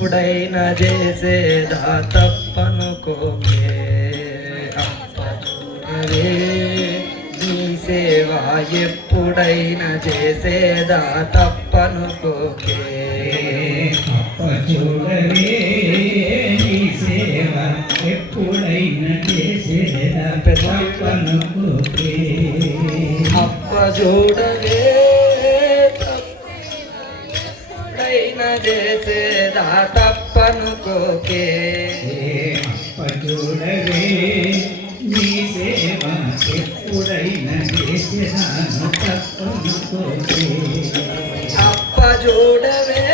ఎప్పుడైనా చేసేదా తప్పనుకోకే అప్ప నీ సేవ ఎప్పుడైనా చేసేదా తప్పనుకోకే అప్ప చూడవే నీ సేవ ఎప్పుడైనా చేసేదా తప్పనుకోకే అప్ప చేసేదా తప్పనుకోకే చూడవే నీ సేవ ఎప్పుడైనా చేసేదాను తప్పనుకోకే అప్ప చూడవే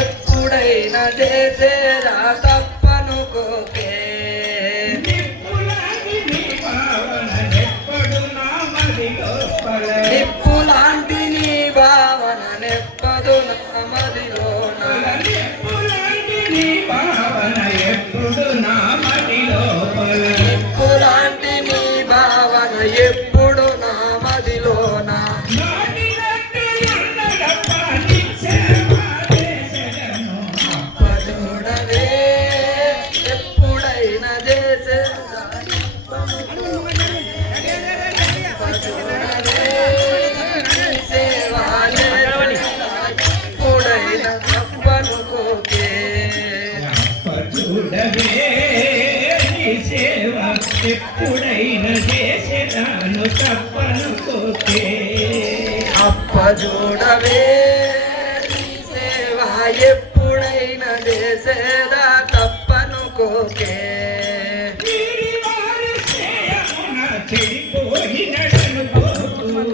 ఎప్పుడైనా చేసేదా తప్పనుకోకే చూడవే సేవ ఎప్పుడైనా చేసేదా తప్పనుకోకే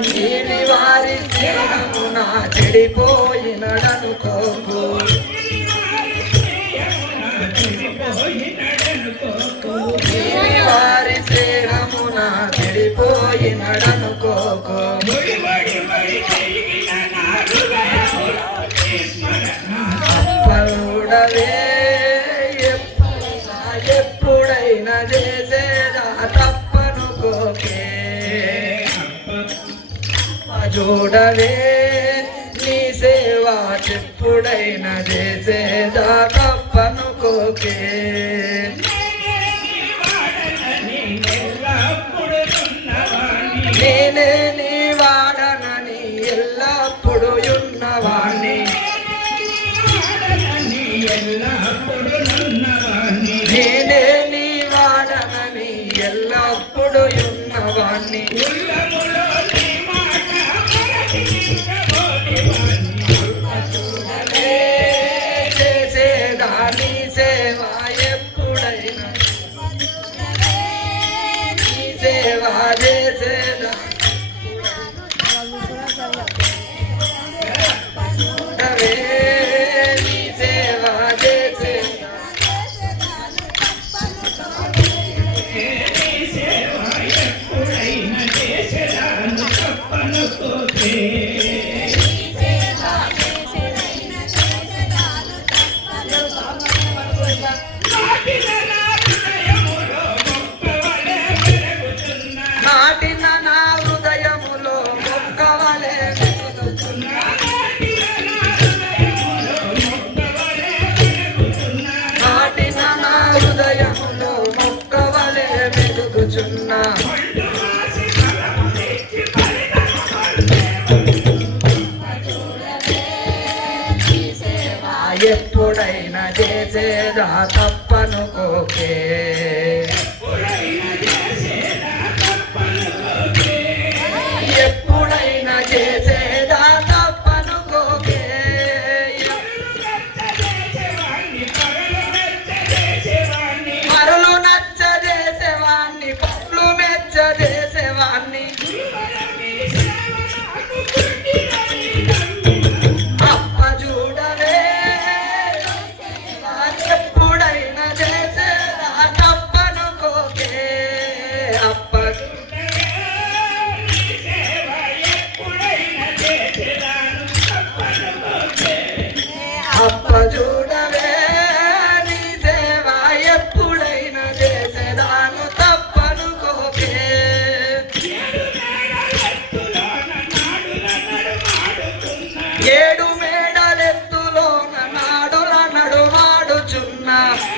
వీరి వారి శ్రేయమున చూడవే నీ సేవా ఎప్పుడైనా చేసేదా తప్పనుకోకే నేనే నీ వాడనని ఎల్లప్పుడు ఉన్నవాణ్ణి. నేనే నీ వాడనని ఎల్లప్పుడు ఉన్నవాణ్ణి. చేరా చేసేదా తప్పనుకోకే な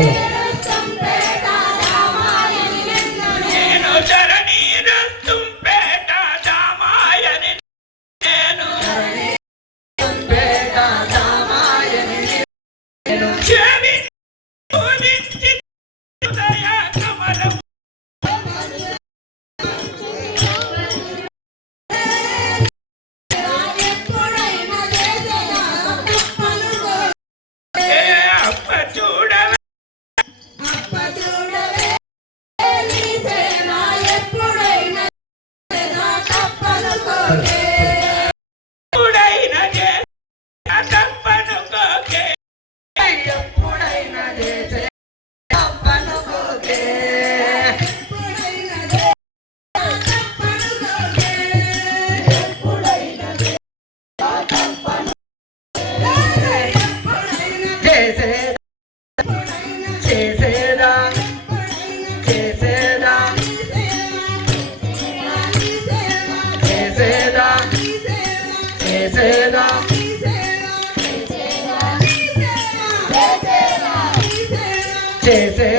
Hello。చేసేదా? చేసేదా?